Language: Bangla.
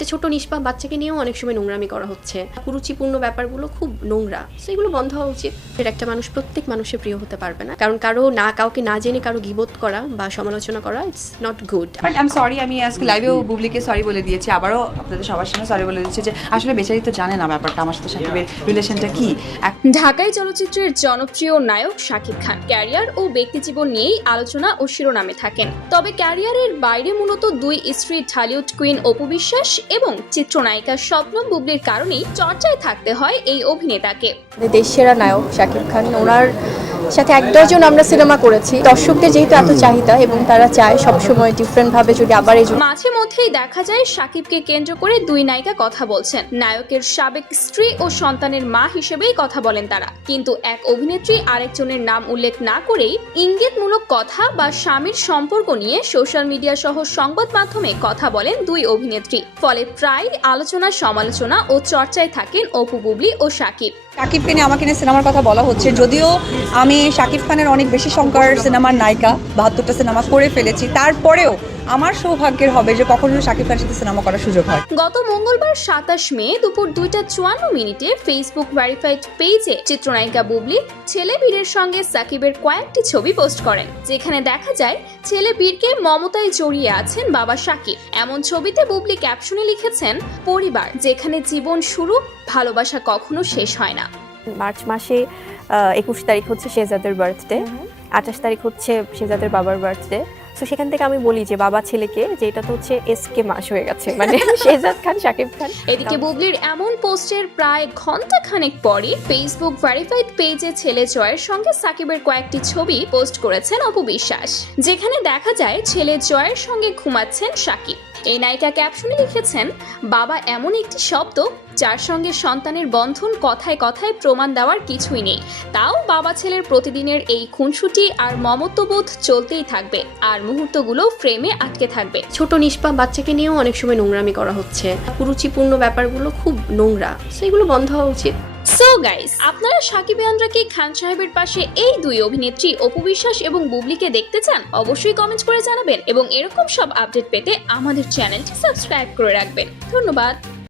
একটা ছোট নিষ্পাপ বাচ্চাকে নিয়েও অনেক সময় নোংরামি করা হচ্ছে। কুরুচিপূর্ণ ব্যাপারগুলো খুব নোংরা। তো এগুলো বন্ধ হওয়া উচিত। এর একটা মানুষ প্রত্যেক মানুষের প্রিয় হতে পারবে না। কারণ কারও না কাউকে না জেনে কারও গিবোধ করা বা সমালোচনা করা it's not good but I am sorry আমি আজকে লাইভেও বুবলিকে সরি বলে দিয়েছি। আবারও আপনাদের সবার সামনে সরি বলে দিচ্ছি যে আসলে বেচারি তো জানে না ব্যাপারটা আমার সাথে সাকিবের রিলেশনটা কি? ঢাকাই চলচ্চিত্রের জনপ্রিয় নায়ক শাকিব খান ক্যারিয়ার ও ব্যক্তিজীবন নিয়েই আলোচনা ও শিরোনামে থাকেন। তবে ক্যারিয়ারের বাইরে মূলত দুই স্ত্রী ঢালিউড কুইন অপু বিশ্বাস এবং চিত্রনায়িকা স্বপ্নম বুবলির কারণেই চর্চায় থাকতে হয় এই অভিনেতাকে। আমাদের দেশ সেরা নায়ক শাকিব খান, ওনার সাথে এক ডজন আমরা সিনেমা করেছি। দর্শকদের যেহেতু এত চাহিদা এবং তারা চায় সবসময় ডিফারেন্ট ভাবে যদি আবার এই মাঝে মধ্যেই দেখা যায় সাকিবকে কেন্দ্র করে দুই নায়িকা কথা বলছেন। নায়কের সাবেক স্ত্রী ও সন্তানের মা হিসেবেই কথা বলেন তারা। কিন্তু এক অভিনেত্রী আরেকজনের নাম উল্লেখ না করেই ইঙ্গিতমূলক কথা বা স্বামীর সম্পর্ক নিয়ে সোশ্যাল মিডিয়া সহ সংবাদ মাধ্যমে কথা বলেন দুই অভিনেত্রী। ফলে প্রায় আলোচনা সমালোচনা ও চর্চায় থাকেন অপু বুবলি ও সাকিব। সাকিবকে নিয়ে আমাকে নিয়ে সিনেমার কথা বলা হচ্ছে। যদিও আমি শাকিব খানের অনেক বেশি সংখ্যার সিনেমার নায়িকা বাহাত্তরটা সিনেমা করে ফেলেছি। তারপরেও আমার সৌভাগ্যের হবে যে কখনো শাকিব খানের সাথে সিনেমা করার সুযোগ হয়। গত মঙ্গলবার সাতাশ মে দুপুর দুইটা চুয়ান্ন মিনিটে ফেসবুক ভেরিফাইড পেজে চিত্রনায়িকা বুবলি ছেলে বীরের সঙ্গে সাকিবের কয়েকটি ছবি পোস্ট করেন যেখানে দেখা যায় ছেলে বীরকে মমতায় জড়িয়ে আছেন বাবা সাকিব। এমন ছবিতে বুবলি ক্যাপশনে লিখেছেন পরিবার যেখানে জীবন শুরু ভালোবাসা কখনো শেষ হয় না। মার্চ মাসে একুশ তারিখ হচ্ছে শেজাদের বার্থডে আঠাশ তারিখ হচ্ছে শেজাদের বাবার বার্থডে তো সেখান থেকে আমি বলি যে বাবা ছেলেকে যে এটা তো হচ্ছে এস কে মাস হয়ে গেছে। মানে শেজাদ খান শাকিব খান। এদিকে বুবলির এমন পোস্টের প্রায় ঘণ্টা খানেক পরই ফেসবুক ভেরিফাইড পেজে ছেলে জয়ের সঙ্গে সাকিবের কয়েকটি ছবি পোস্ট করেছেন অপু বিশ্বাস। যেখানে দেখা যায় ছেলে জয়ের সঙ্গে ঘুমাচ্ছেন সাকিব এই নায়িকা ক্যাপশনে লিখেছেন, বাবা এমন একটি শব্দ যার সঙ্গে সন্তানের বন্ধন কথায় কথায় প্রমাণ দেওয়ার কিছুই নেই। তাও বাবা ছেলের প্রতিদিনের এই খুনসুটি আর মমত্ববোধ চলতেই থাকবে আর মুহূর্তগুলো ফ্রেমে আটকে থাকবে। ছোট নিষ্পাপ বাচ্চাকে নিয়েও অনেক সময় নোংরামি করা হচ্ছে। কুরুচিপূর্ণ ব্যাপারগুলো খুব নোংরা। তো এগুলো বন্ধ হওয়া উচিত। সো গাইস আপনারা সাকিব আন্দ্রাকে খান সাহেবের পাশে এই দুই অভিনেত্রী অপু বিশ্বাস এবং বুবলিকে দেখতে চান? অবশ্যই কমেন্ট করে জানাবেন এবং এরকম সব আপডেট পেতে আমাদের চ্যানেলটি সাবস্ক্রাইব করে রাখবেন। ধন্যবাদ।